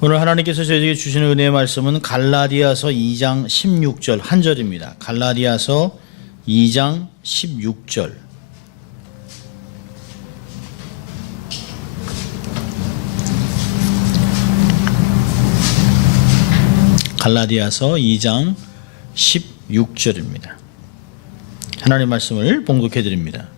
오늘 하나님께서 저희에게 주시는 은혜의 말씀은 갈라디아서 2장 16절 한 절입니다. 갈라디아서 2장 16절. 갈라디아서 2장 16절입니다. 하나님 말씀을 봉독해 드립니다.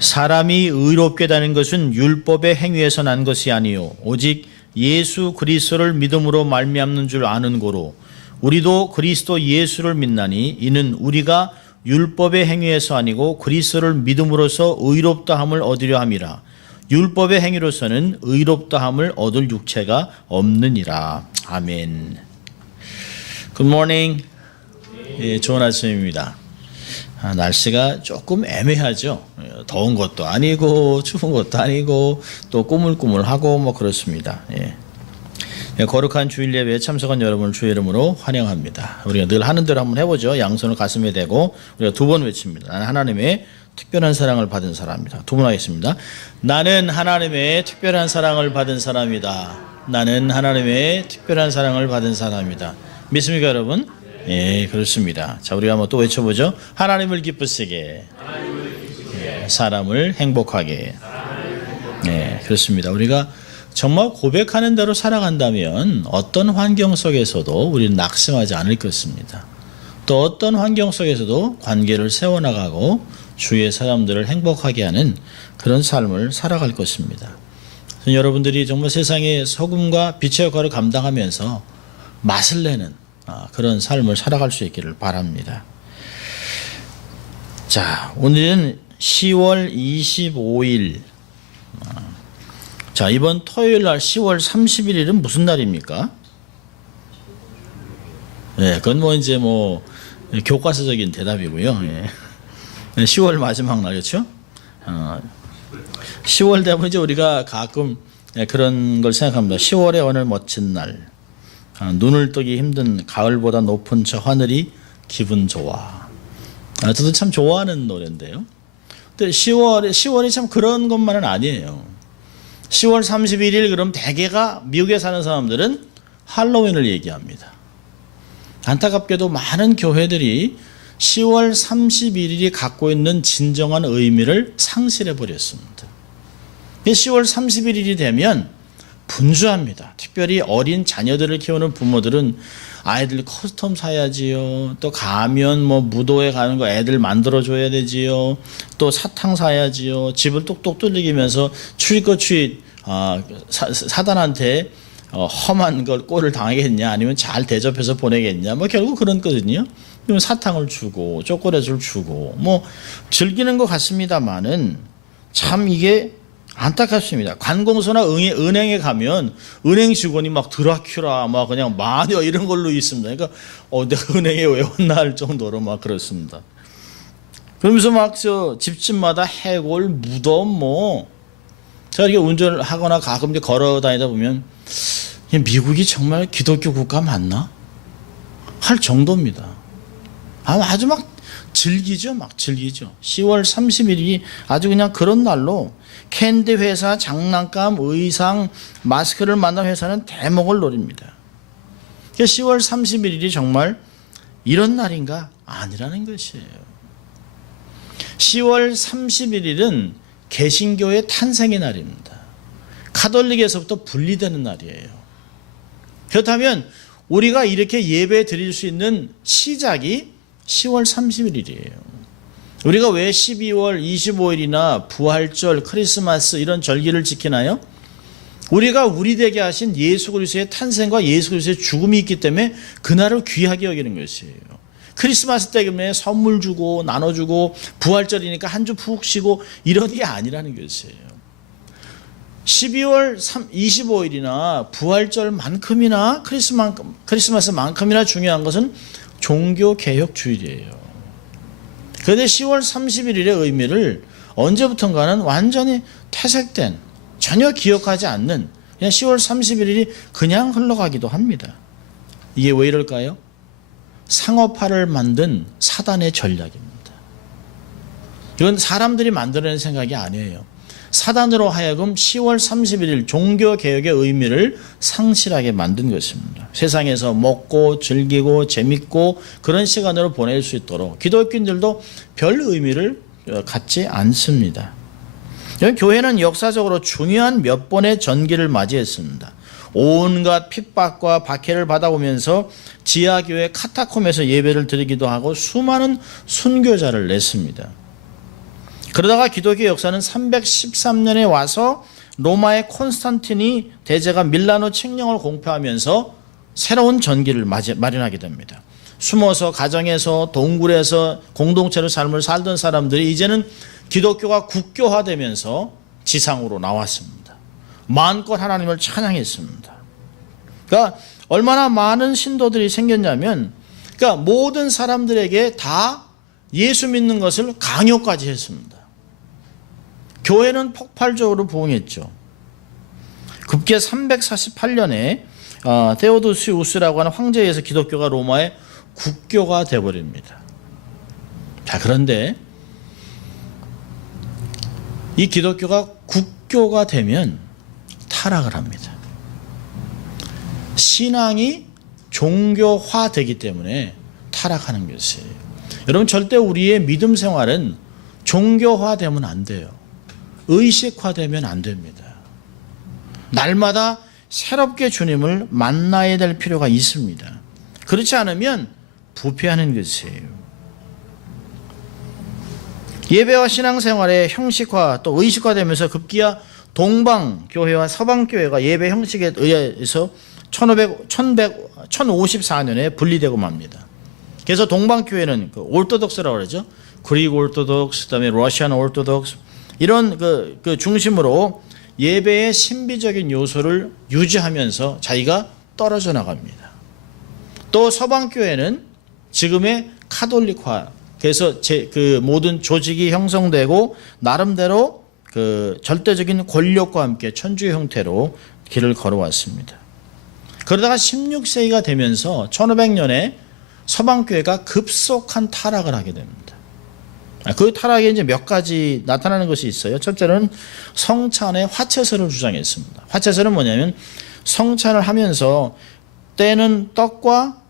사람이 의롭게 되는 것은 율법의 행위에서 난 것이 아니요 오직 예수 그리스도를 믿음으로 말미암는 줄 아는 고로 우리도 그리스도 예수를 믿나니 이는 우리가 율법의 행위에서 아니고 그리스도를 믿음으로써 의롭다함을 얻으려 함이라. 율법의 행위로서는 의롭다함을 얻을 육체가 없느니라. 아멘. Good morning. 예, 좋은 아침입니다. 날씨가 조금 애매하죠. 더운 것도 아니고 추운 것도 아니고 또 꾸물꾸물하고 뭐 그렇습니다. 거룩한 주일 예배에 참석한 여러분을 주의 이름으로 환영합니다. 우리가 늘 하는 대로 한번 해보죠. 양손을 가슴에 대고 우리가 두 번 외칩니다. 나는 하나님의 특별한 사랑을 받은 사람이다. 두 번 하겠습니다. 나는 하나님의 특별한 사랑을 받은 사람이다. 나는 하나님의 특별한 사랑을 받은 사람이다. 믿습니까 여러분? 예, 그렇습니다. 자, 우리가 한번 또 외쳐보죠. 하나님을 기쁘시게, 사람을 행복하게. 네, 그렇습니다. 우리가 정말 고백하는 대로 살아간다면 어떤 환경 속에서도 우리는 낙심하지 않을 것입니다. 또 어떤 환경 속에서도 관계를 세워나가고 주위의 사람들을 행복하게 하는 그런 삶을 살아갈 것입니다. 여러분들이 정말 세상의 소금과 빛의 역할을 감당하면서 맛을 내는 그런 삶을 살아갈 수 있기를 바랍니다. 자, 오늘은 10월 25일. 자, 이번 토요일 날 10월 31일은 무슨 날입니까? 네, 그건 이제 교과서적인 대답이고요. 10월 마지막 날, 그렇죠? 10월 되면 이제 우리가 가끔 그런 걸 생각합니다. 10월의 어느 멋진 날. 눈을 뜨기 힘든 가을보다 높은 저 하늘이 기분 좋아. 저도 참 좋아하는 노래인데요. 근데 10월이 참 그런 것만은 아니에요. 10월 31일 그럼 대개가 미국에 사는 사람들은 할로윈을 얘기합니다. 안타깝게도 많은 교회들이 10월 31일이 갖고 있는 진정한 의미를 상실해 버렸습니다. 10월 31일이 되면 분주합니다. 특별히 어린 자녀들을 키우는 부모들은 아이들 커스텀 사야지요. 또 가면 무도회 가는 거 애들 만들어줘야 되지요. 또 사탕 사야지요. 집을 똑똑 뚫리면서 추리거추리 사단한테 험한 걸 꼴을 당하겠냐 아니면 잘 대접해서 보내겠냐 결국 그런 거거든요. 사탕을 주고 초콜릿을 주고 즐기는 것 같습니다만은 참 이게 안타깝습니다. 관공서나 은행에 가면 은행 직원이 드라큘라 그냥 마녀 이런 걸로 있습니다. 그러니까 내가 은행에 왜 왔나 할 정도로 그렇습니다. 그러면서 저 집집마다 해골, 무덤 제가 이렇게 운전을 하거나 가끔 이제 걸어 다니다 보면 미국이 정말 기독교 국가 맞나? 할 정도입니다. 아주 즐기죠. 즐기죠. 10월 30일이 아주 그냥 그런 날로 캔디 회사, 장난감, 의상, 마스크를 만난 회사는 대목을 노립니다. 10월 31일이 정말 이런 날인가? 아니라는 것이에요. 10월 31일은 개신교의 탄생의 날입니다. 카톨릭에서부터 분리되는 날이에요. 그렇다면 우리가 이렇게 예배 드릴 수 있는 시작이 10월 31일이에요. 우리가 왜 12월 25일이나 부활절, 크리스마스 이런 절기를 지키나요? 우리가 우리 되게 하신 예수 그리스도의 탄생과 예수 그리스도의 죽음이 있기 때문에 그날을 귀하게 여기는 것이에요. 크리스마스 때문에 선물 주고 나눠주고 부활절이니까 한 주 푹 쉬고 이런 게 아니라는 것이에요. 12월 25일이나 부활절만큼이나 크리스마스만큼이나 중요한 것은 종교개혁주일이에요. 그런데 10월 31일의 의미를 언제부턴가는 완전히 퇴색된, 전혀 기억하지 않는 그냥 10월 31일이 그냥 흘러가기도 합니다. 이게 왜 이럴까요? 상업화를 만든 사단의 전략입니다. 이건 사람들이 만들어낸 생각이 아니에요. 사단으로 하여금 10월 31일 종교개혁의 의미를 상실하게 만든 것입니다. 세상에서 먹고 즐기고 재밌고 그런 시간으로 보낼 수 있도록 기독교인들도 별 의미를 갖지 않습니다. 교회는 역사적으로 중요한 몇 번의 전기를 맞이했습니다. 온갖 핍박과 박해를 받아오면서 지하교회 카타콤에서 예배를 드리기도 하고 수많은 순교자를 냈습니다. 그러다가 기독교 역사는 313년에 와서 로마의 콘스탄틴이 대제가 밀라노 칙령을 공표하면서 새로운 전기를 마련하게 됩니다. 숨어서 가정에서 동굴에서 공동체로 삶을 살던 사람들이 이제는 기독교가 국교화되면서 지상으로 나왔습니다. 마음껏 하나님을 찬양했습니다. 그러니까 얼마나 많은 신도들이 생겼냐면, 그러니까 모든 사람들에게 다 예수 믿는 것을 강요까지 했습니다. 교회는 폭발적으로 부흥했죠. 급기야 348년에 데오도시우스라고 하는 황제에 의해서 기독교가 로마의 국교가 되어버립니다. 자, 그런데 이 기독교가 국교가 되면 타락을 합니다. 신앙이 종교화되기 때문에 타락하는 것이에요. 여러분, 절대 우리의 믿음 생활은 종교화되면 안 돼요. 의식화되면 안 됩니다. 날마다 새롭게 주님을 만나야 될 필요가 있습니다. 그렇지 않으면 부패하는 것이에요. 예배와 신앙생활의 형식화 또 의식화되면서 급기야 동방교회와 서방교회가 예배 형식에 의해서 1054년에 분리되고 맙니다. 그래서 동방교회는 올토독스라고 그러죠. 그리고 올토독스, 그다음에 러시안 올토독스, 이런 그 중심으로 예배의 신비적인 요소를 유지하면서 자기가 떨어져 나갑니다. 또 서방교회는 지금의 카톨릭화, 그래서 그 모든 조직이 형성되고 나름대로 그 절대적인 권력과 함께 천주의 형태로 길을 걸어왔습니다. 그러다가 16세기가 되면서 1500년에 서방교회가 급속한 타락을 하게 됩니다. 그 타락에 이제 몇 가지 나타나는 것이 있어요. 첫째는 성찬의 화채설을 주장했습니다. 화채설은 뭐냐면 성찬을 하면서 떼는 떡과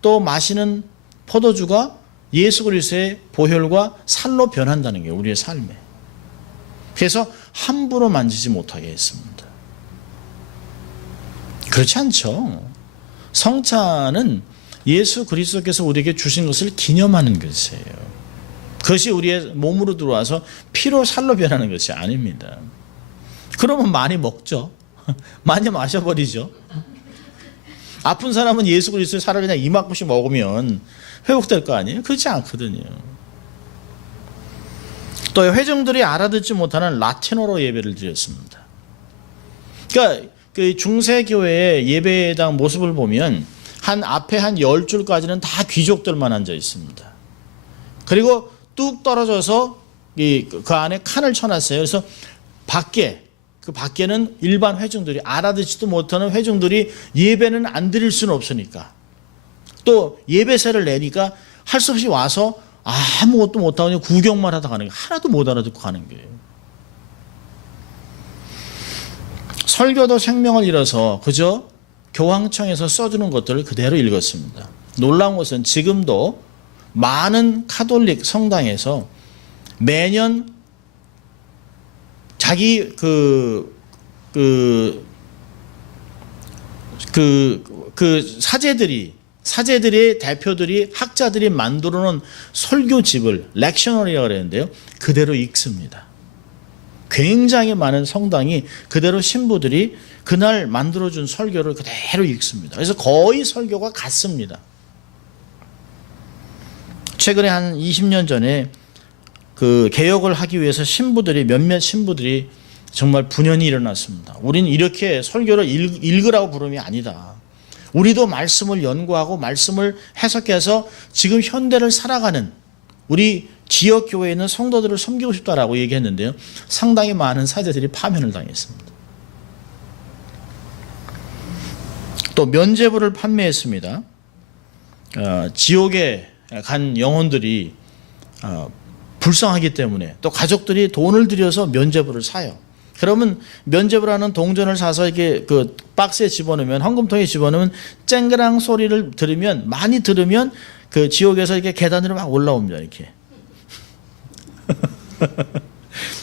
또 마시는 포도주가 예수 그리스도의 보혈과 살로 변한다는 게 우리의 삶에. 그래서 함부로 만지지 못하게 했습니다. 그렇지 않죠. 성찬은 예수 그리스도께서 우리에게 주신 것을 기념하는 것이에요. 그것이 우리의 몸으로 들어와서 피로 살로 변하는 것이 아닙니다. 그러면 많이 먹죠. 많이 마셔버리죠. 아픈 사람은 예수 그리스도의 살을 그냥 이만큼씩 먹으면 회복될 거 아니에요? 그렇지 않거든요. 또 회중들이 알아듣지 못하는 라틴어로 예배를 드렸습니다. 그러니까 그 중세교회의 예배당 모습을 보면 앞에 한 10줄까지는 다 귀족들만 앉아 있습니다. 그리고 뚝 떨어져서 그 안에 칸을 쳐놨어요. 그래서 그 밖에는 일반 회중들이 알아듣지도 못하는 회중들이 예배는 안 드릴 수는 없으니까 또 예배세를 내니까 할 수 없이 와서 아무것도 못하고 구경만 하다 가는 게 하나도 못 알아듣고 가는 거예요. 설교도 생명을 잃어서 그저 교황청에서 써주는 것들을 그대로 읽었습니다. 놀라운 것은 지금도 많은 카톨릭 성당에서 매년 자기 사제들의 대표들이 학자들이 만들어 놓은 설교집을 렉셔너리라고 그러는데요. 그대로 읽습니다. 굉장히 많은 성당이 그대로 신부들이 그날 만들어준 설교를 그대로 읽습니다. 그래서 거의 설교가 같습니다. 최근에 한 20년 전에 그 개혁을 하기 위해서 몇몇 신부들이 정말 분연히 일어났습니다. 우리는 이렇게 설교를 읽으라고 부름이 아니다. 우리도 말씀을 연구하고 말씀을 해석해서 지금 현대를 살아가는 우리 지역교회에 있는 성도들을 섬기고 싶다라고 얘기했는데요. 상당히 많은 사제들이 파면을 당했습니다. 또 면죄부를 판매했습니다. 지옥에 간 영혼들이 불쌍하기 때문에 또 가족들이 돈을 들여서 면죄부를 사요. 그러면 면죄부라는 동전을 사서 이렇게 그 박스에 집어넣으면, 헌금통에 집어넣으면 쨍그랑 소리를 들으면, 많이 들으면 그 지옥에서 이렇게 계단으로 막 올라옵니다. 이렇게.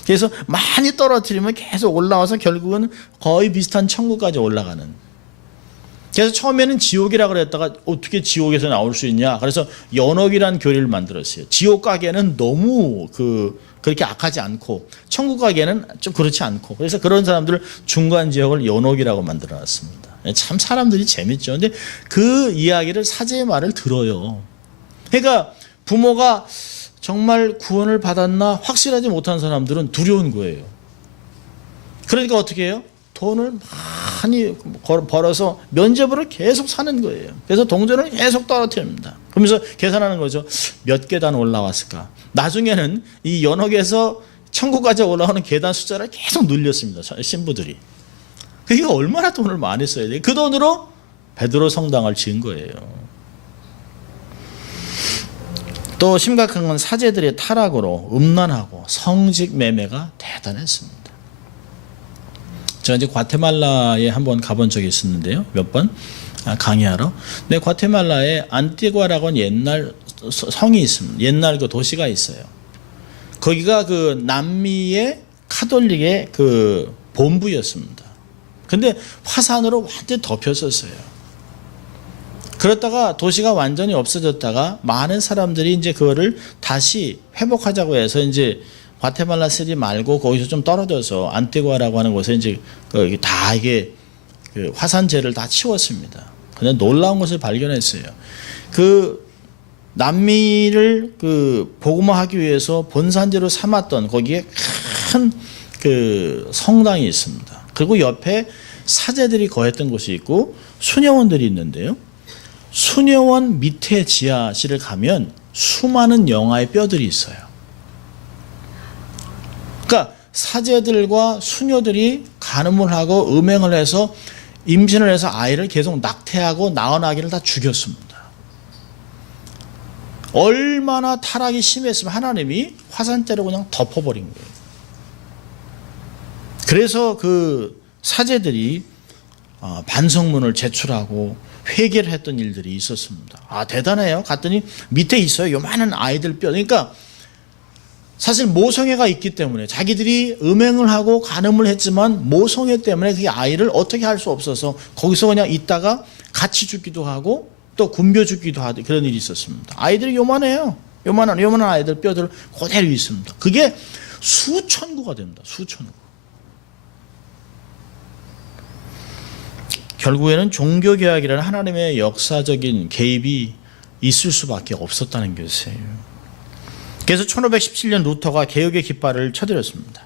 그래서 많이 떨어뜨리면 계속 올라와서 결국은 거의 비슷한 천국까지 올라가는. 그래서 처음에는 지옥이라 그랬다가 어떻게 지옥에서 나올 수 있냐. 그래서 연옥이라는 교리를 만들었어요. 지옥 가게는 너무 그렇게 악하지 않고 천국 가게는 좀 그렇지 않고, 그래서 그런 사람들을 중간 지역을 연옥이라고 만들어놨습니다. 참 사람들이 재밌죠. 근데 그 이야기를, 사제의 말을 들어요. 그러니까 부모가 정말 구원을 받았나 확실하지 못한 사람들은 두려운 거예요. 그러니까 어떻게 해요? 돈을 많이 벌어서 면죄부를 계속 사는 거예요. 그래서 동전을 계속 떨어뜨립니다. 그러면서 계산하는 거죠. 몇 계단 올라왔을까? 나중에는 이 연옥에서 천국까지 올라오는 계단 숫자를 계속 늘렸습니다. 신부들이. 그게 얼마나 돈을 많이 써야 돼요. 그 돈으로 베드로 성당을 지은 거예요. 또 심각한 건 사제들의 타락으로 음란하고 성직 매매가 대단했습니다. 제가 이제 과테말라에 한번 가본 적이 있었는데요. 몇 번 강의하러. 근데 과테말라에 안티구아라고 하는 옛날 성이 있습니다. 옛날 그 도시가 있어요. 거기가 그 남미의 카톨릭의 그 본부였습니다. 근데 화산으로 완전히 덮였었어요. 그렇다가 도시가 완전히 없어졌다가 많은 사람들이 이제 그거를 다시 회복하자고 해서 이제 과테말라 시티 말고 거기서 좀 떨어져서 안티구아라고 하는 곳에 이제 다 이게 그 화산재를 다 치웠습니다. 근데 놀라운 것을 발견했어요. 그 남미를 그 복음화하기 위해서 본산지로 삼았던 거기에 큰 그 성당이 있습니다. 그리고 옆에 사제들이 거했던 곳이 있고 수녀원들이 있는데요. 수녀원 밑에 지하실을 가면 수많은 영아의 뼈들이 있어요. 그러니까 사제들과 수녀들이 간음을 하고 음행을 해서 임신을 해서 아이를 계속 낙태하고 낳은 아기를 다 죽였습니다. 얼마나 타락이 심했으면 하나님이 화산재로 그냥 덮어버린 거예요. 그래서 그 사제들이 반성문을 제출하고 회개를 했던 일들이 있었습니다. 대단해요. 갔더니 밑에 있어요. 요만한 아이들 뼈. 그러니까 사실 모성애가 있기 때문에 자기들이 음행을 하고 간음을 했지만 모성애 때문에 그 아이를 어떻게 할 수 없어서 거기서 그냥 있다가 같이 죽기도 하고 또 굶겨 죽기도 하고 그런 일이 있었습니다. 아이들이 요만해요. 요만한 아이들 뼈들 그대로 있습니다. 그게 수천 구가 됩니다. 수천 구. 결국에는 종교개혁이라는 하나님의 역사적인 개입이 있을 수밖에 없었다는 것이에요. 그래서 1517년 루터가 개혁의 깃발을 쳐들였습니다.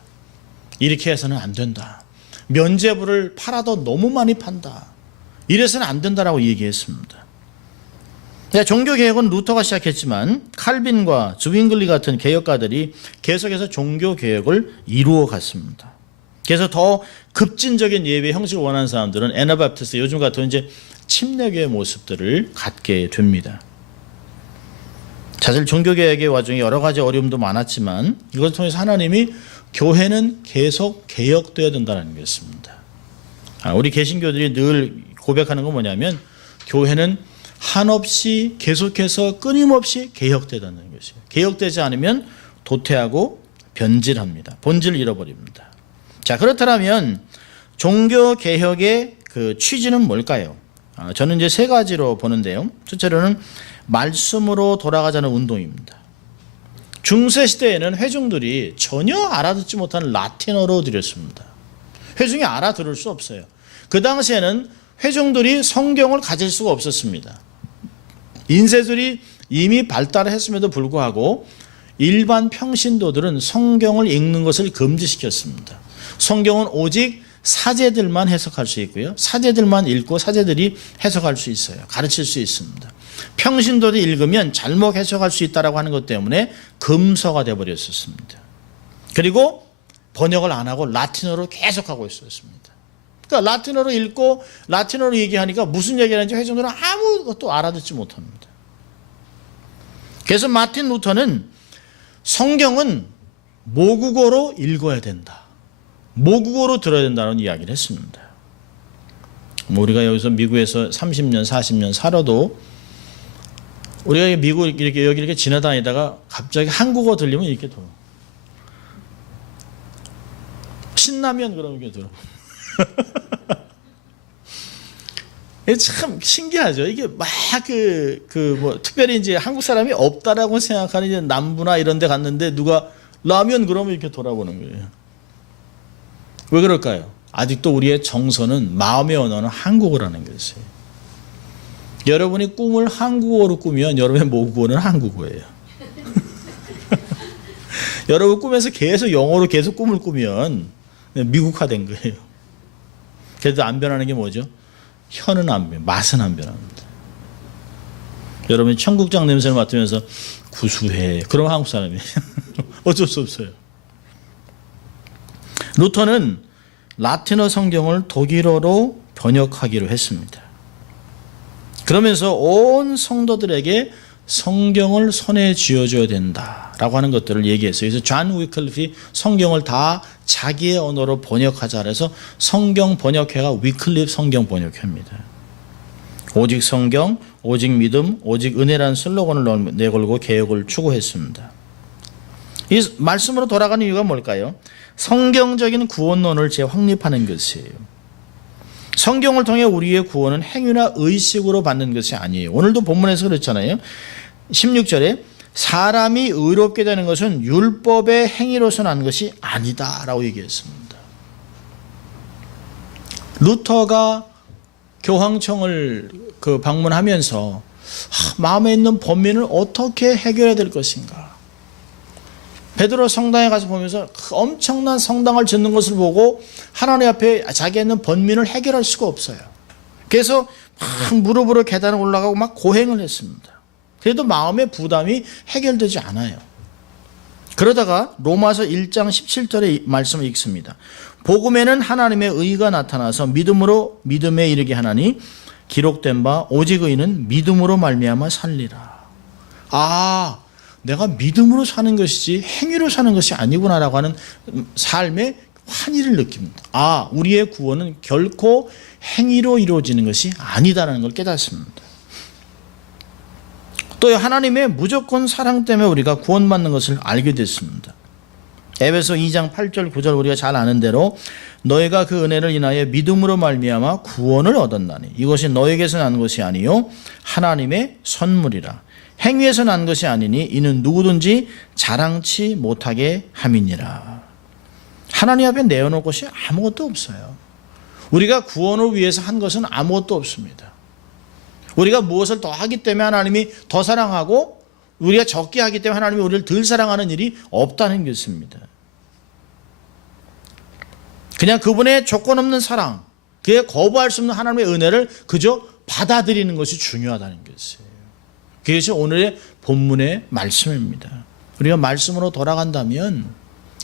이렇게 해서는 안 된다. 면죄부를 팔아도 너무 많이 판다. 이래서는 안 된다라고 얘기했습니다. 종교개혁은 루터가 시작했지만 칼빈과 주윙글리 같은 개혁가들이 계속해서 종교개혁을 이루어 갔습니다. 그래서 더 급진적인 예배 형식을 원하는 사람들은 애나바프티스트, 요즘 같은 이제 침례교의 모습들을 갖게 됩니다. 사실 종교개혁의 와중에 여러 가지 어려움도 많았지만 이것을 통해서 하나님이 교회는 계속 개혁되어야 된다는 것입니다. 우리 개신교들이 늘 고백하는 건 뭐냐면 교회는 한없이 계속해서 끊임없이 개혁되다는 것이에요. 개혁되지 않으면 도태하고 변질합니다. 본질을 잃어버립니다. 자, 그렇다면 종교개혁의 그 취지는 뭘까요? 저는 이제 세 가지로 보는데요. 첫째로는 말씀으로 돌아가자는 운동입니다. 중세시대에는 회중들이 전혀 알아듣지 못하는 라틴어로 드렸습니다. 회중이 알아들을 수 없어요. 그 당시에는 회중들이 성경을 가질 수가 없었습니다. 인쇄술이 이미 발달했음에도 불구하고 일반 평신도들은 성경을 읽는 것을 금지시켰습니다. 성경은 오직 사제들만 해석할 수 있고요. 사제들만 읽고 사제들이 해석할 수 있어요. 가르칠 수 있습니다. 평신도들이 읽으면 잘못 해석할 수 있다고 하는 것 때문에 금서가 되어버렸었습니다. 그리고 번역을 안 하고 라틴어로 계속하고 있었습니다. 그러니까 라틴어로 읽고 라틴어로 얘기하니까 무슨 얘기하는지 회중들은 아무것도 알아듣지 못합니다. 그래서 마틴 루터는 성경은 모국어로 읽어야 된다. 모국어로 들어야 된다는 이야기를 했습니다. 우리가 여기서 미국에서 30년, 40년 살아도 우리가 미국 이렇게 여기 이렇게 지나다니다가 갑자기 한국어 들리면 이렇게 돌아. 신라면 그러면 이렇게 돌아. 참 신기하죠. 이게 막 특별히 이제 한국 사람이 없다라고 생각하는 이제 남부나 이런 데 갔는데 누가 라면 그러면 이렇게 돌아보는 거예요. 왜 그럴까요? 아직도 우리의 정서는, 마음의 언어는 한국어라는 것이에요. 여러분이 꿈을 한국어로 꾸면 여러분의 모국어는 한국어예요. 여러분 꿈에서 계속 영어로 계속 꿈을 꾸면 미국화된 거예요. 그래도 안 변하는 게 뭐죠? 혀는 안 변해, 맛은 안 변합니다. 여러분이 청국장 냄새를 맡으면서 구수해. 그럼 한국 사람이에요. 어쩔 수 없어요. 루터는 라틴어 성경을 독일어로 번역하기로 했습니다. 그러면서 온 성도들에게 성경을 손에 쥐어줘야 된다라고 하는 것들을 얘기했어요. 그래서 존 위클리프 성경을 다 자기의 언어로 번역하자 그래서 성경 번역회가 위클리프 성경 번역회입니다. 오직 성경, 오직 믿음, 오직 은혜라는 슬로건을 내걸고 개혁을 추구했습니다. 이 말씀으로 돌아가는 이유가 뭘까요? 성경적인 구원론을 재확립하는 것이에요. 성경을 통해 우리의 구원은 행위나 의식으로 받는 것이 아니에요. 오늘도 본문에서 그렇잖아요. 16절에 사람이 의롭게 되는 것은 율법의 행위로서 난 것이 아니다 라고 얘기했습니다. 루터가 교황청을 방문하면서 마음에 있는 번민을 어떻게 해결해야 될 것인가. 베드로 성당에 가서 보면서 엄청난 성당을 짓는 것을 보고 하나님 앞에 자기가 있는 번민을 해결할 수가 없어요. 그래서 막 무릎으로 계단을 올라가고 막 고행을 했습니다. 그래도 마음의 부담이 해결되지 않아요. 그러다가 로마서 1장 17절의 말씀을 읽습니다. 복음에는 하나님의 의가 나타나서 믿음에 이르게 하나니 기록된 바 오직 의는 믿음으로 말미암아 살리라. 내가 믿음으로 사는 것이지 행위로 사는 것이 아니구나라고 하는 삶의 환희를 느낍니다. 우리의 구원은 결코 행위로 이루어지는 것이 아니다라는 걸 깨닫습니다. 또 하나님의 무조건 사랑 때문에 우리가 구원받는 것을 알게 됐습니다. 에베소 2장 8절 9절 우리가 잘 아는 대로 너희가 그 은혜를 인하여 믿음으로 말미암아 구원을 얻었나니 이것이 너에게서 난 것이 아니요 하나님의 선물이라. 행위에서 난 것이 아니니 이는 누구든지 자랑치 못하게 함이니라. 하나님 앞에 내어놓을 것이 아무것도 없어요. 우리가 구원을 위해서 한 것은 아무것도 없습니다. 우리가 무엇을 더 하기 때문에 하나님이 더 사랑하고 우리가 적게 하기 때문에 하나님이 우리를 덜 사랑하는 일이 없다는 것입니다. 그냥 그분의 조건 없는 사랑, 그의 거부할 수 없는 하나님의 은혜를 그저 받아들이는 것이 중요하다는 것이에요. 그것이 오늘의 본문의 말씀입니다. 우리가 말씀으로 돌아간다면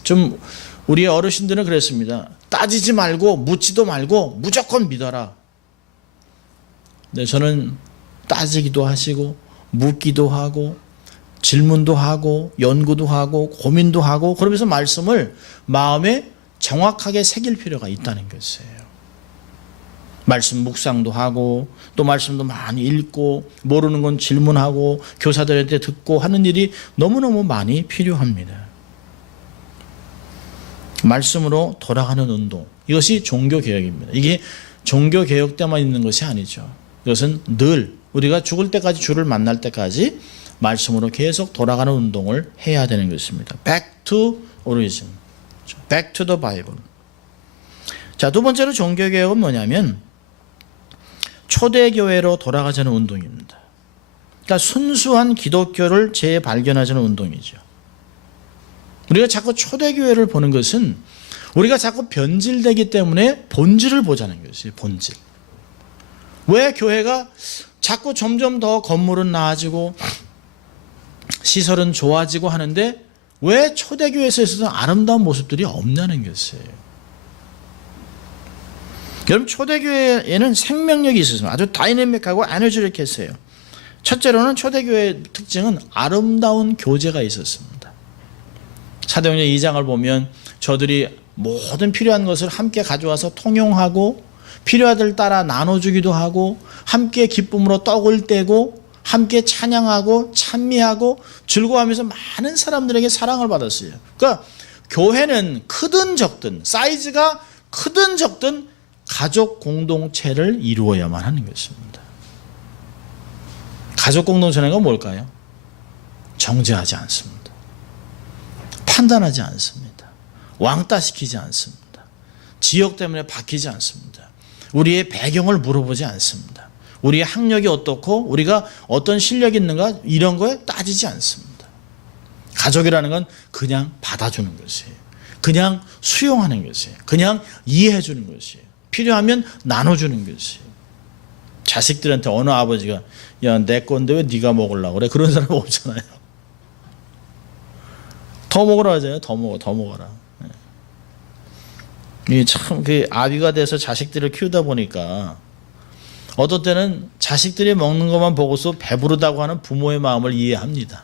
좀 우리의 어르신들은 그랬습니다. 따지지 말고 묻지도 말고 무조건 믿어라. 네, 저는 따지기도 하시고 묻기도 하고 질문도 하고 연구도 하고 고민도 하고 그러면서 말씀을 마음에 정확하게 새길 필요가 있다는 것이에요. 말씀 묵상도 하고 또 말씀도 많이 읽고 모르는 건 질문하고 교사들한테 듣고 하는 일이 너무너무 많이 필요합니다. 말씀으로 돌아가는 운동, 이것이 종교개혁입니다. 이게 종교개혁 때만 있는 것이 아니죠. 이것은 늘 우리가 죽을 때까지 주를 만날 때까지 말씀으로 계속 돌아가는 운동을 해야 되는 것입니다. Back to origin. Back to the Bible. 자, 두 번째로 종교개혁은 뭐냐면 초대교회로 돌아가자는 운동입니다. 그러니까 순수한 기독교를 재발견하자는 운동이죠. 우리가 자꾸 초대교회를 보는 것은 우리가 자꾸 변질되기 때문에 본질을 보자는 것이에요. 본질. 왜 교회가 자꾸 점점 더 건물은 나아지고 시설은 좋아지고 하는데 왜 초대교회에서는 아름다운 모습들이 없냐는 것이에요. 여러분 초대교회에는 생명력이 있었습니다. 아주 다이내믹하고 에너지틱했어요. 첫째로는 초대교회의 특징은 아름다운 교제가 있었습니다. 사도행전 2장을 보면 저들이 모든 필요한 것을 함께 가져와서 통용하고 필요하들 따라 나눠주기도 하고 함께 기쁨으로 떡을 떼고 함께 찬양하고 찬미하고 즐거워하면서 많은 사람들에게 사랑을 받았어요. 그러니까 교회는 크든 적든 사이즈가 크든 적든 가족 공동체를 이루어야만 하는 것입니다. 가족 공동체는 건 뭘까요? 정죄하지 않습니다. 판단하지 않습니다. 왕따시키지 않습니다. 지역 때문에 바뀌지 않습니다. 우리의 배경을 물어보지 않습니다. 우리의 학력이 어떻고 우리가 어떤 실력이 있는가 이런 거에 따지지 않습니다. 가족이라는 건 그냥 받아주는 것이에요. 그냥 수용하는 것이에요. 그냥 이해해 주는 것이에요. 필요하면 나눠주는 것이에요. 자식들한테 어느 아버지가 야, 내 건데 왜 네가 먹으려고 그래? 그런 사람 없잖아요. 더 먹으라 하잖아요. 더 먹어라. 이 참 그 아비가 돼서 자식들을 키우다 보니까 어떤 때는 자식들이 먹는 것만 보고서 배부르다고 하는 부모의 마음을 이해합니다.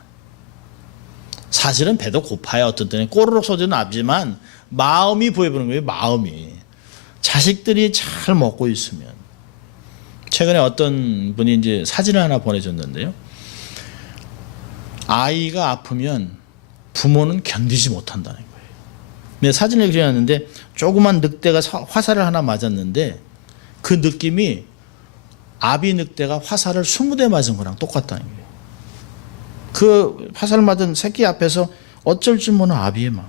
사실은 배도 고파요. 어떤 때는 꼬르륵 소리는 나지만 마음이 보여보는 거예요. 마음이. 자식들이 잘 먹고 있으면. 최근에 어떤 분이 이제 사진을 하나 보내줬는데요. 아이가 아프면 부모는 견디지 못한다는 거예요. 근데 사진을 그려놨는데 조그만 늑대가 화살을 하나 맞았는데 그 느낌이 아비 늑대가 화살을 20대 맞은 거랑 똑같다는 거예요. 그 화살 맞은 새끼 앞에서 어쩔 줄 모르는 아비의 마음.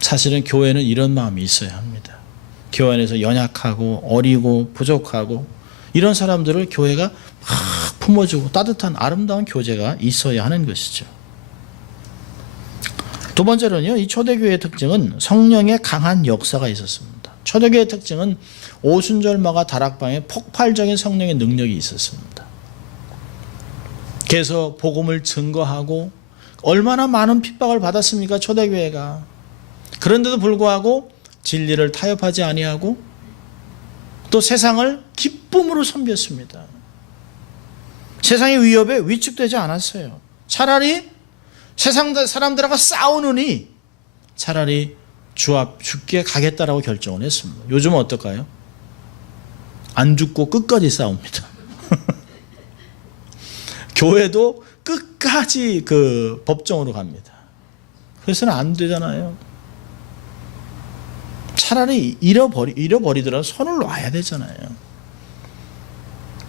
사실은 교회는 이런 마음이 있어야 합니다. 교회 안에서 연약하고 어리고 부족하고 이런 사람들을 교회가 막 품어주고 따뜻한 아름다운 교제가 있어야 하는 것이죠. 두 번째로는요, 이 초대교회의 특징은 성령의 강한 역사가 있었습니다. 초대교회의 특징은 오순절마가 다락방에 폭발적인 성령의 능력이 있었습니다. 그래서 복음을 증거하고 얼마나 많은 핍박을 받았습니까? 초대교회가. 그런데도 불구하고 진리를 타협하지 아니하고 또 세상을 기쁨으로 섬겼습니다. 세상의 위협에 위축되지 않았어요. 차라리 세상 사람들하고 싸우느니 차라리 주 앞 죽게 가겠다라고 결정을 했습니다. 요즘은 어떨까요? 안 죽고 끝까지 싸웁니다. 교회도 끝까지 그 법정으로 갑니다. 그래서는 안 되잖아요. 차라리 잃어버리더라도 손을 놔야 되잖아요.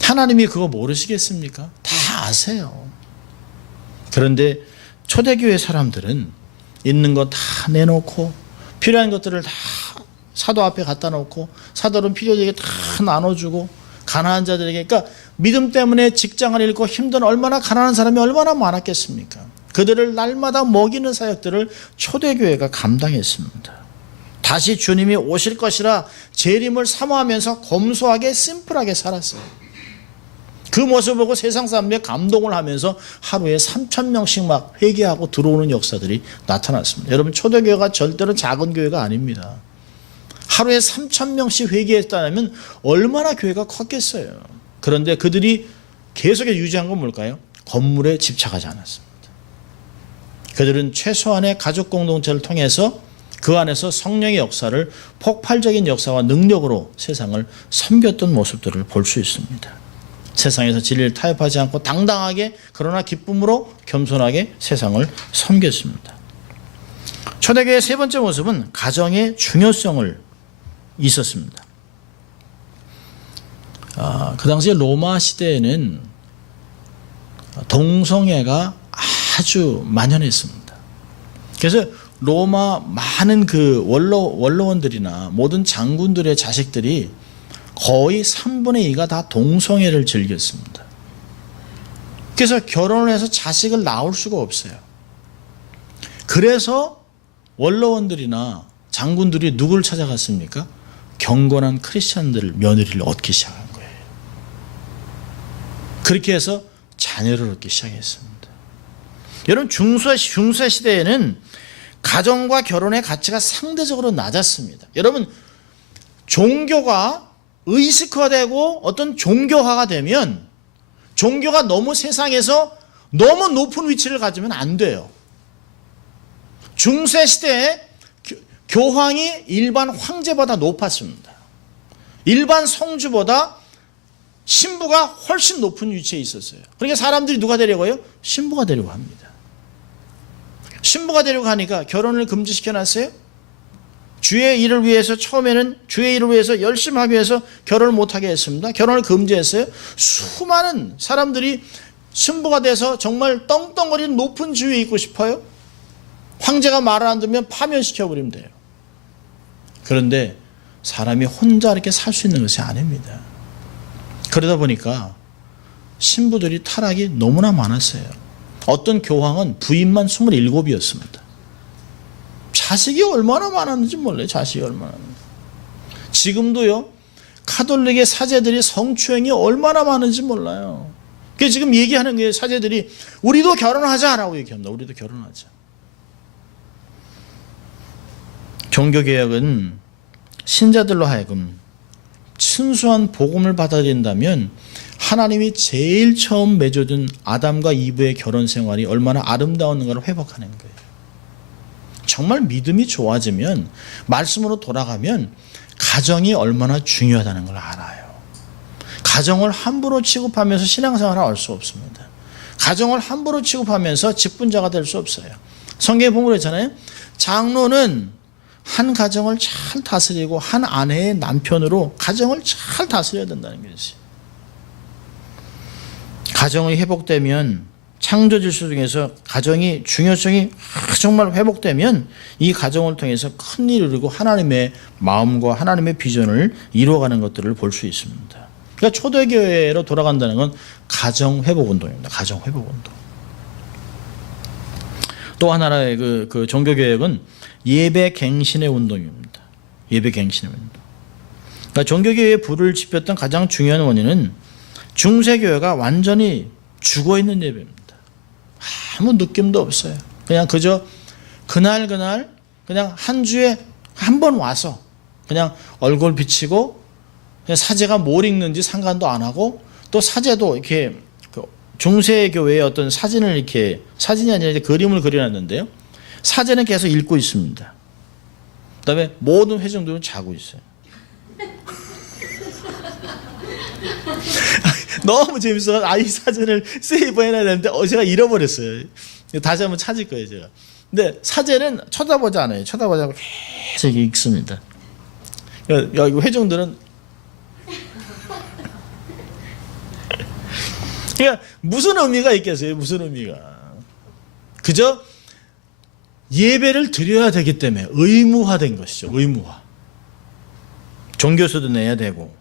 하나님이 그거 모르시겠습니까? 다 아세요. 그런데 초대교회 사람들은 있는 거 다 내놓고 필요한 것들을 다 사도 앞에 갖다 놓고 사도는 필요자에게 다 나눠주고 가난한 자들에게, 그러니까 믿음 때문에 직장을 잃고 힘든 얼마나 가난한 사람이 얼마나 많았겠습니까? 그들을 날마다 먹이는 사역들을 초대교회가 감당했습니다. 다시 주님이 오실 것이라 재림을 사모하면서 검소하게 심플하게 살았어요. 그 모습을 보고 세상 사람들이 감동을 하면서 하루에 3,000명씩 막 회개하고 들어오는 역사들이 나타났습니다. 여러분, 초대교회가 절대로 작은 교회가 아닙니다. 하루에 3,000명씩 회개했다면 얼마나 교회가 컸겠어요. 그런데 그들이 계속 유지한 건 뭘까요? 건물에 집착하지 않았습니다. 그들은 최소한의 가족 공동체를 통해서 그 안에서 성령의 역사를 폭발적인 역사와 능력으로 세상을 섬겼던 모습들을 볼 수 있습니다. 세상에서 진리를 타협하지 않고 당당하게 그러나 기쁨으로 겸손하게 세상을 섬겼습니다. 초대교회의 세 번째 모습은 가정의 중요성을 있었습니다. 그 당시에 로마 시대에는 동성애가 아주 만연했습니다. 그래서 로마 많은 그 원로원들이나 모든 장군들의 자식들이 거의 3분의 2가 다 동성애를 즐겼습니다. 그래서 결혼을 해서 자식을 낳을 수가 없어요. 그래서 원로원들이나 장군들이 누구를 찾아갔습니까? 경건한 크리스찬들을 며느리를 얻기 시작한 거예요. 그렇게 해서 자녀를 얻기 시작했습니다. 여러분, 중세 시대에는 가정과 결혼의 가치가 상대적으로 낮았습니다. 여러분, 종교가 의식화되고 어떤 종교화가 되면 종교가 너무 세상에서 너무 높은 위치를 가지면 안 돼요. 중세 시대에 교황이 일반 황제보다 높았습니다. 일반 성주보다 신부가 훨씬 높은 위치에 있었어요. 그러니까 사람들이 누가 되려고 해요? 신부가 되려고 합니다. 신부가 되려고 하니까 결혼을 금지시켜놨어요. 주의 일을 위해서 처음에는 주의 일을 위해서 열심히 하기 위해서 결혼을 못하게 했습니다. 결혼을 금지했어요. 수많은 사람들이 신부가 돼서 정말 떵떵거리는 높은 지위에 있고 싶어요. 황제가 말을 안 듣면 파면시켜버리면 돼요. 그런데 사람이 혼자 이렇게 살 수 있는 것이 아닙니다. 그러다 보니까 신부들이 타락이 너무나 많았어요. 어떤 교황은 부인만 27이었습니다. 자식이 얼마나 많았는지 몰라요. 자식이 얼마나 많은지. 지금도요, 카톨릭의 사제들이 성추행이 얼마나 많은지 몰라요. 그게 지금 얘기하는 게 사제들이 우리도 결혼하자라고 얘기합니다. 우리도 결혼하자. 종교개혁은 신자들로 하여금 순수한 복음을 받아들인다면 하나님이 제일 처음 맺어둔 아담과 이브의 결혼 생활이 얼마나 아름다웠는가를 회복하는 거예요. 정말 믿음이 좋아지면, 말씀으로 돌아가면 가정이 얼마나 중요하다는 걸 알아요. 가정을 함부로 취급하면서 신앙생활을 할 수 없습니다. 가정을 함부로 취급하면서 직분자가 될 수 없어요. 성경에 보면 그랬잖아요. 장로는 한 가정을 잘 다스리고 한 아내의 남편으로 가정을 잘 다스려야 된다는 것이. 가정이 회복되면, 창조 질서 중에서 가정이 중요성이 정말 회복되면 이 가정을 통해서 큰 일을 이루고 하나님의 마음과 하나님의 비전을 이루어가는 것들을 볼 수 있습니다. 그러니까 초대교회로 돌아간다는 건 가정 회복 운동입니다. 가정 회복 운동. 또 하나의 그 종교개혁은 예배 갱신의 운동입니다. 예배 갱신의 운동. 그러니까 종교개혁에 불을 지폈던 가장 중요한 원인은 중세교회가 완전히 죽어있는 예배입니다. 아무 느낌도 없어요. 그냥 그저 그날 그냥 한 주에 한 번 와서 그냥 얼굴 비치고 그냥 사제가 뭘 읽는지 상관도 안 하고, 또 사제도 이렇게 중세교회의 어떤 사진을 이렇게, 사진이 아니라 이제 그림을 그려놨는데요. 사제는 계속 읽고 있습니다. 그 다음에 모든 회중들은 자고 있어요. 너무 재밌어서 이 사진을 세이브해놔야 되는데 제가 잃어버렸어요. 다시 한번 찾을 거예요, 제가. 근데 사제는 쳐다보지 않아요. 쳐다보지 않고 계속 읽습니다. 여기 회중들은 그러니까 무슨 의미가 있겠어요? 무슨 의미가. 그저 예배를 드려야 되기 때문에 의무화된 것이죠. 의무화. 종교수도 내야 되고.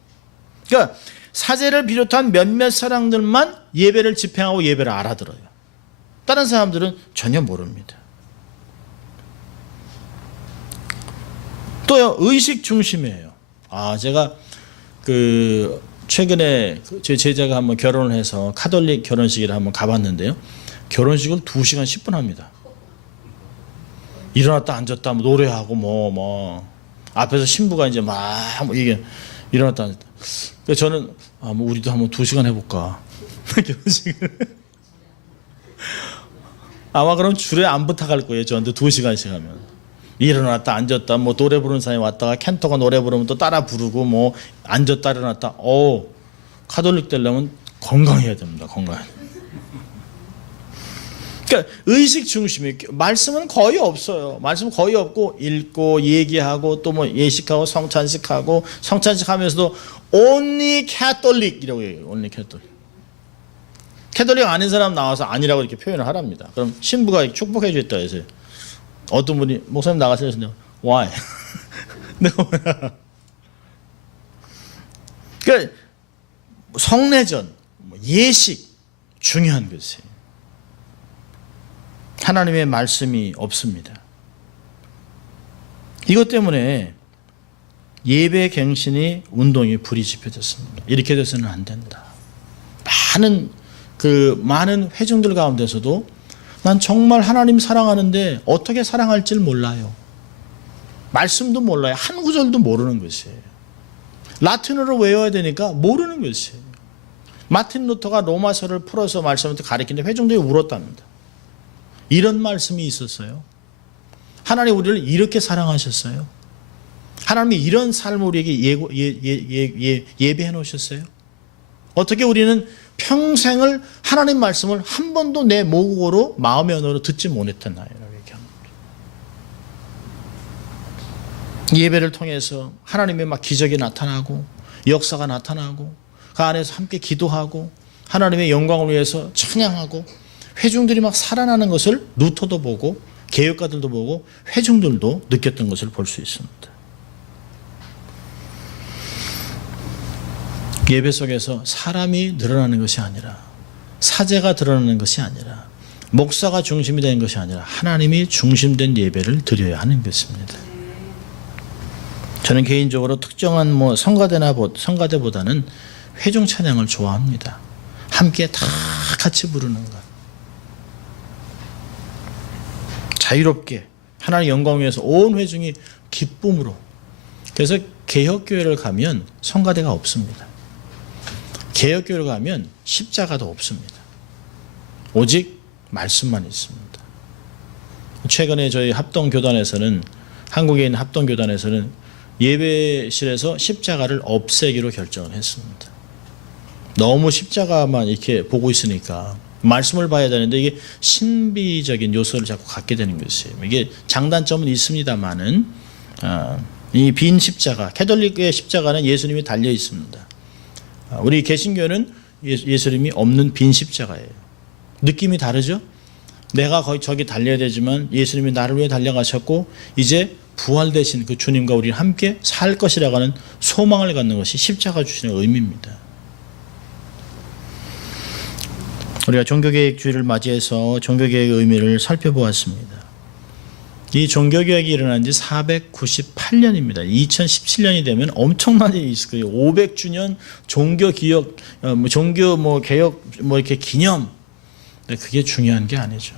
그러니까 사제를 비롯한 몇몇 사람들만 예배를 집행하고 예배를 알아들어요. 다른 사람들은 전혀 모릅니다. 또요, 의식 중심이에요. 제가 최근에 제 제자가 한번 결혼을 해서 카톨릭 결혼식을 한번 가봤는데요. 결혼식을 2시간 10분 합니다. 일어났다 앉았다 노래하고 앞에서 신부가 이제 이게 일어났다 앉았다. 그래서 저는 우리도 한번 2시간 해볼까. 결혼식을. 아마 그럼 줄에 안 부탁할 거예요. 저한테 2시간씩 하면. 일어났다 앉았다 노래 부르는 사람이 왔다가 캔터가 노래 부르면 또 따라 부르고 앉았다 일어났다. 카톨릭 되려면 건강해야 됩니다. 건강. 그러니까 의식 중심이, 말씀은 거의 없어요. 말씀 거의 없고 읽고 얘기하고 또 예식하고 성찬식하고, 성찬식하면서도 only Catholic이라고 해요. only Catholic. 캐톨릭 아닌 사람 나와서 아니라고 이렇게 표현을 하랍니다. 그럼 신부가 축복해 주겠다 해서 어떤 분이 목사님 나가세요. why? 내가 뭐야? 그러니까 성례전, 예식 중요한 것이에요. 하나님의 말씀이 없습니다. 이것 때문에 예배 갱신이 운동이 불이 지펴졌습니다. 이렇게 돼서는 안 된다. 많은 회중들 가운데서도 난 정말 하나님 사랑하는데 어떻게 사랑할지를 몰라요. 말씀도 몰라요. 한 구절도 모르는 것이에요. 라틴어로 외워야 되니까 모르는 것이에요. 마틴 루터가 로마서를 풀어서 말씀을 가르치는데 회중들이 울었답니다. 이런 말씀이 있었어요. 하나님 우리를 이렇게 사랑하셨어요? 하나님이 이런 삶을 우리에게 예배해 놓으셨어요? 어떻게 우리는 평생을 하나님 말씀을 한 번도 내 모국어로 마음의 언어로 듣지 못했나요? 예배를 통해서 하나님의 막 기적이 나타나고 역사가 나타나고 그 안에서 함께 기도하고 하나님의 영광을 위해서 찬양하고 회중들이 막 살아나는 것을 루터도 보고 개혁가들도 보고 회중들도 느꼈던 것을 볼 수 있습니다. 예배 속에서 사람이 늘어나는 것이 아니라 사제가 드러나는 것이 아니라 목사가 중심이 되는 것이 아니라 하나님이 중심된 예배를 드려야 하는 것입니다. 저는 개인적으로 특정한 성가대보다는 회중 찬양을 좋아합니다. 함께 다 같이 부르는 것. 자유롭게 하나님의 영광을 위해서 온 회중이 기쁨으로. 그래서 개혁교회를 가면 성가대가 없습니다. 개혁교회를 가면 십자가도 없습니다. 오직 말씀만 있습니다. 최근에 저희 합동교단에서는 한국에 있는 합동교단에서는 예배실에서 십자가를 없애기로 결정을 했습니다. 너무 십자가만 이렇게 보고 있으니까 말씀을 봐야 되는데 이게 신비적인 요소를 자꾸 갖게 되는 것이에요. 이게 장단점은 있습니다만은 이 빈 십자가, 캐톨릭의 십자가는 예수님이 달려 있습니다. 우리 개신교는 예수님이 없는 빈 십자가예요. 느낌이 다르죠? 내가 거기 저기 달려야 되지만 예수님이 나를 위해 달려가셨고 이제 부활되신 그 주님과 우리 함께 살 것이라고 하는 소망을 갖는 것이 십자가 주시는 의미입니다. 우리가 종교개혁주의를 맞이해서 종교개혁의 의미를 살펴보았습니다. 이 종교개혁이 일어난 지 498년입니다. 2017년이 되면 엄청난 일이 있을 거예요. 500주년 종교개혁, 개혁, 이렇게 기념. 그게 중요한 게 아니죠.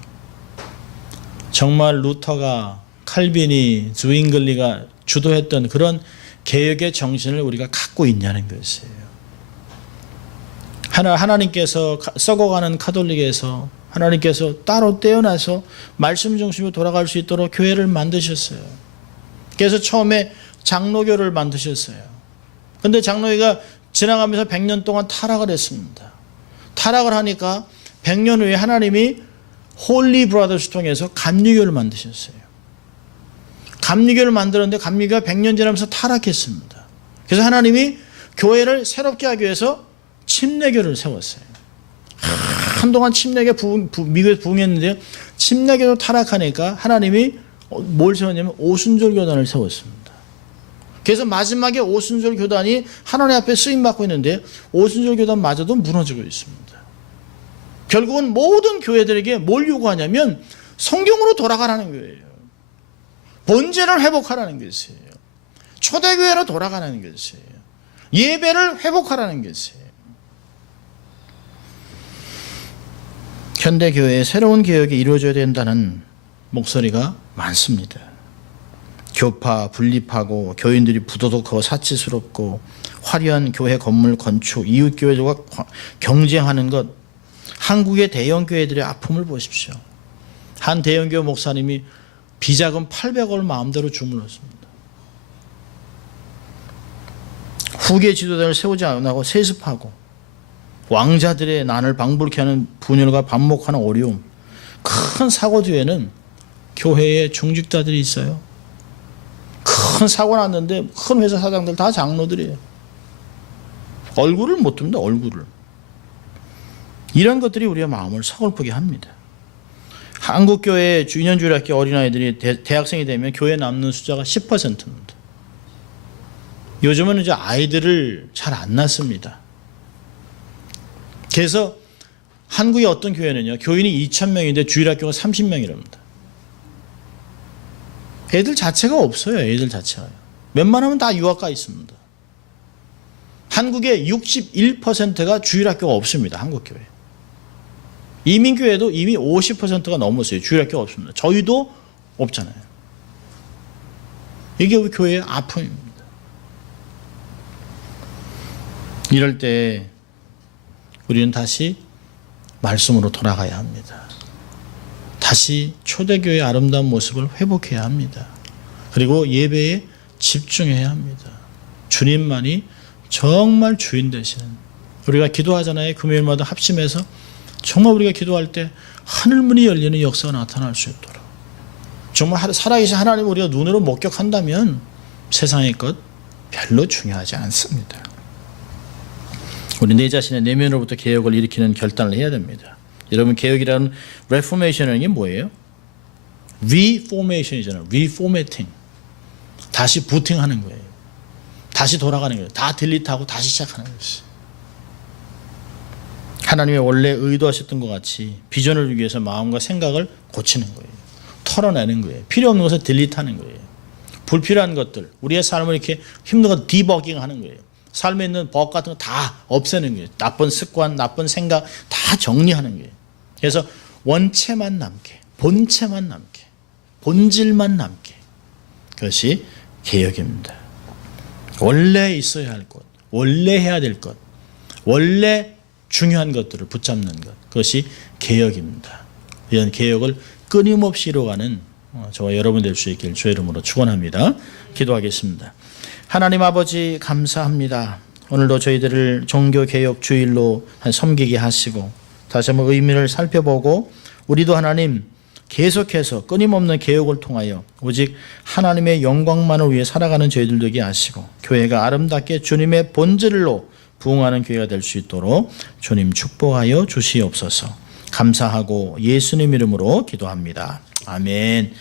정말 루터가, 칼빈이, 주잉글리가 주도했던 그런 개혁의 정신을 우리가 갖고 있냐는 것이에요. 하나님께서 썩어가는 카톨릭에서 하나님께서 따로 떼어나서 말씀 중심으로 돌아갈 수 있도록 교회를 만드셨어요. 그래서 처음에 장로교를 만드셨어요. 그런데 장로교가 지나가면서 100년 동안 타락을 했습니다. 타락을 하니까 100년 후에 하나님이 홀리 브라더스 통해서 감리교를 만드셨어요. 감리교를 만들었는데 감리교가 100년 지나면서 타락했습니다. 그래서 하나님이 교회를 새롭게 하기 위해서 침례교를 세웠어요. 한동안 침례교 미국에서 부흥했는데요. 침례교도 타락하니까 하나님이 뭘 세웠냐면 오순절 교단을 세웠습니다. 그래서 마지막에 오순절 교단이 하나님 앞에 쓰임받고 있는데 오순절 교단마저도 무너지고 있습니다. 결국은 모든 교회들에게 뭘 요구하냐면 성경으로 돌아가라는 거예요. 본질을 회복하라는 것이에요. 초대교회로 돌아가라는 것이에요. 예배를 회복하라는 것이에요. 현대교회의 새로운 개혁이 이루어져야 된다는 목소리가 많습니다. 교파, 분립하고 교인들이 부도덕하고 사치스럽고 화려한 교회 건물 건축, 이웃교회들과 경쟁하는 것, 한국의 대형교회들의 아픔을 보십시오. 한 대형교회 목사님이 비자금 800억을 마음대로 주물렀습니다. 후계 지도자를 세우지 않고 세습하고 왕자들의 난을 방불케 하는 분열과 반목하는 어려움, 큰 사고 뒤에는 교회의 중직자들이 있어요. 큰 사고 났는데 큰 회사 사장들 다 장로들이에요. 얼굴을 못 듭니다. 얼굴을. 이런 것들이 우리의 마음을 서글프게 합니다. 한국교회 유년주일학교 어린아이들이 대학생이 되면 교회에 남는 숫자가 10%입니다. 요즘은 이제 아이들을 잘 안 낳습니다. 그래서 한국의 어떤 교회는요, 교인이 2,000명인데 주일학교가 30명이랍니다. 애들 자체가 없어요. 애들 자체가요. 웬만하면 다 유학가 있습니다. 한국의 61%가 주일학교가 없습니다. 한국교회. 이민교회도 이미 50%가 넘었어요. 주일학교가 없습니다. 저희도 없잖아요. 이게 우리 교회의 아픔입니다. 이럴 때 우리는 다시 말씀으로 돌아가야 합니다. 다시 초대교회의 아름다운 모습을 회복해야 합니다. 그리고 예배에 집중해야 합니다. 주님만이 정말 주인 되시는, 우리가 기도하잖아요. 금요일마다 합심해서 정말 우리가 기도할 때 하늘문이 열리는 역사가 나타날 수 있도록, 정말 살아계신 하나님을 우리가 눈으로 목격한다면 세상의 것 별로 중요하지 않습니다. 우리 내 자신의 내면으로부터 개혁을 일으키는 결단을 해야 됩니다. 여러분, 개혁이라는 reformation이라는 게 뭐예요? reformation이잖아요. reformatting. 다시 부팅하는 거예요. 다시 돌아가는 거예요. 다 딜리트하고 다시 시작하는 것이. 하나님의 원래 의도하셨던 것 같이 비전을 위해서 마음과 생각을 고치는 거예요. 털어내는 거예요. 필요 없는 것을 딜리트하는 거예요. 불필요한 것들, 우리의 삶을 이렇게 힘든 거 디버깅하는 거예요. 삶에 있는 법 같은 거 다 없애는 거예요. 나쁜 습관, 나쁜 생각 다 정리하는 거예요. 그래서 원체만 남게, 본체만 남게, 본질만 남게. 그것이 개혁입니다. 원래 있어야 할 것, 원래 해야 될 것, 원래 중요한 것들을 붙잡는 것, 그것이 개혁입니다. 이런 개혁을 끊임없이 이루어가는 저와 여러분 될 수 있길 주의 이름으로 축원합니다. 기도하겠습니다. 하나님 아버지, 감사합니다. 오늘도 저희들을 종교개혁 주일로 섬기게 하시고 다시 한번 의미를 살펴보고, 우리도 하나님 계속해서 끊임없는 개혁을 통하여 오직 하나님의 영광만을 위해 살아가는 저희들 되게 하시고, 교회가 아름답게 주님의 본질로 부흥하는 교회가 될 수 있도록 주님 축복하여 주시옵소서. 감사하고 예수님 이름으로 기도합니다. 아멘.